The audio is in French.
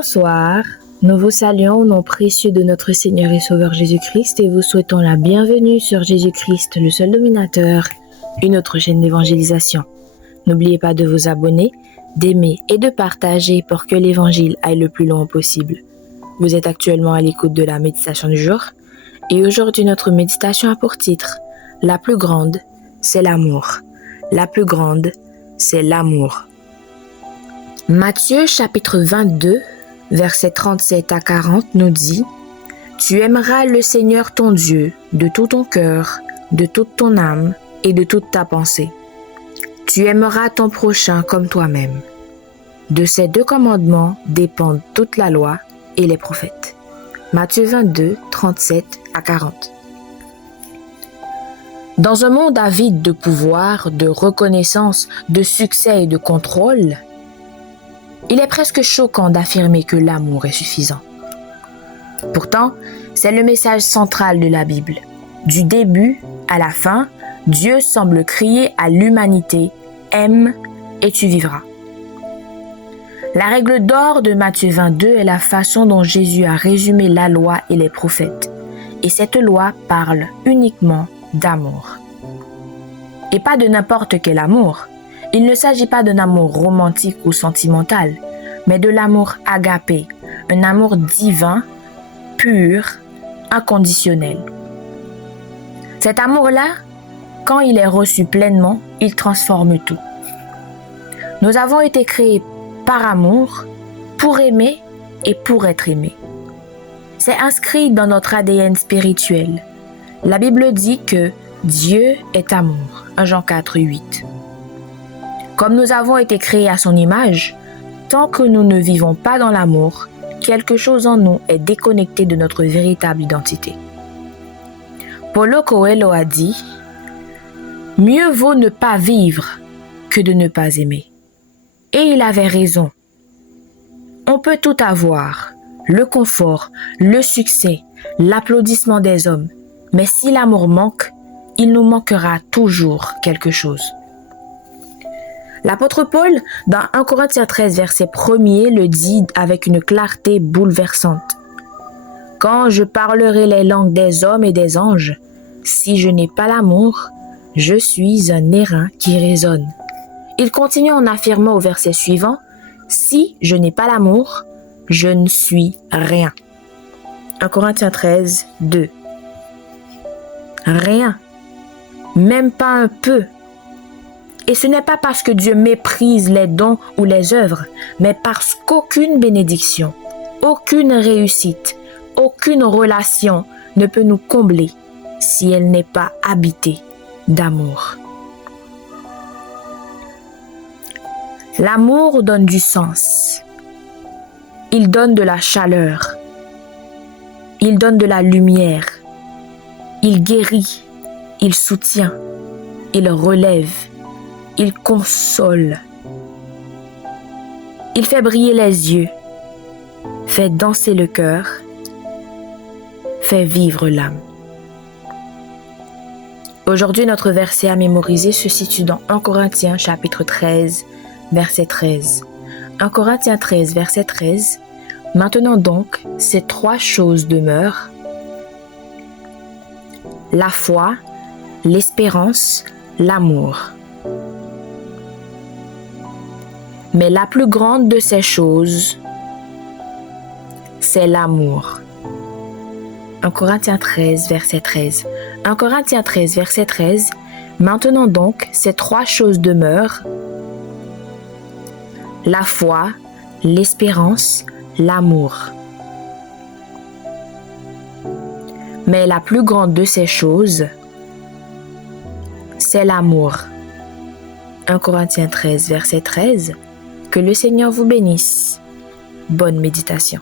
Bonsoir, nous vous saluons au nom précieux de notre Seigneur et Sauveur Jésus-Christ et vous souhaitons la bienvenue sur Jésus-Christ, le seul dominateur, une autre chaîne d'évangélisation. N'oubliez pas de vous abonner, d'aimer et de partager pour que l'évangile aille le plus loin possible. Vous êtes actuellement à l'écoute de la méditation du jour et aujourd'hui notre méditation a pour titre « La plus grande, c'est l'amour ». La plus grande, c'est l'amour. Matthieu chapitre 22, versets 37 à 40 nous dit « Tu aimeras le Seigneur ton Dieu de tout ton cœur, de toute ton âme et de toute ta pensée. Tu aimeras ton prochain comme toi-même. De ces deux commandements dépendent toute la loi et les prophètes. » Matthieu 22, 37 à 40. Dans un monde avide de pouvoir, de reconnaissance, de succès et de contrôle, il est presque choquant d'affirmer que l'amour est suffisant. Pourtant, c'est le message central de la Bible. Du début à la fin, Dieu semble crier à l'humanité « Aime et tu vivras ». La règle d'or de Matthieu 22 est la façon dont Jésus a résumé la loi et les prophètes. Et cette loi parle uniquement d'amour. Et pas de n'importe quel amour. Il ne s'agit pas d'un amour romantique ou sentimental, mais de l'amour agapé, un amour divin, pur, inconditionnel. Cet amour-là, quand il est reçu pleinement, il transforme tout. Nous avons été créés par amour, pour aimer et pour être aimés. C'est inscrit dans notre ADN spirituel. La Bible dit que Dieu est amour, 1 Jean 4, 8. Comme nous avons été créés à son image, tant que nous ne vivons pas dans l'amour, quelque chose en nous est déconnecté de notre véritable identité. Paulo Coelho a dit « Mieux vaut ne pas vivre que de ne pas aimer ». Et il avait raison. On peut tout avoir, le confort, le succès, l'applaudissement des hommes, mais si l'amour manque, il nous manquera toujours quelque chose. L'apôtre Paul, dans 1 Corinthiens 13, verset 1er, le dit avec une clarté bouleversante. « Quand je parlerai les langues des hommes et des anges, si je n'ai pas l'amour, je suis un airain qui résonne. » Il continue en affirmant au verset suivant, « Si je n'ai pas l'amour, je ne suis rien. » 1 Corinthiens 13, 2. Rien, même pas un peu. Et ce n'est pas parce que Dieu méprise les dons ou les œuvres, mais parce qu'aucune bénédiction, aucune réussite, aucune relation ne peut nous combler si elle n'est pas habitée d'amour. L'amour donne du sens. Il donne de la chaleur. Il donne de la lumière. Il guérit. Il soutient. Il relève. Il console. Il fait briller les yeux. Fait danser le cœur. Fait vivre l'âme. Aujourd'hui, notre verset à mémoriser se situe dans 1 Corinthiens chapitre 13, verset 13. 1 Corinthiens 13, verset 13. Maintenant donc, ces trois choses demeurent: la foi, l'espérance, l'amour. Mais la plus grande de ces choses, c'est l'amour. 1 Corinthiens 13, verset 13. 1 Corinthiens 13, verset 13. Maintenant donc, ces trois choses demeurent: la foi, l'espérance, l'amour. Mais la plus grande de ces choses, c'est l'amour. 1 Corinthiens 13, verset 13. Que le Seigneur vous bénisse. Bonne méditation.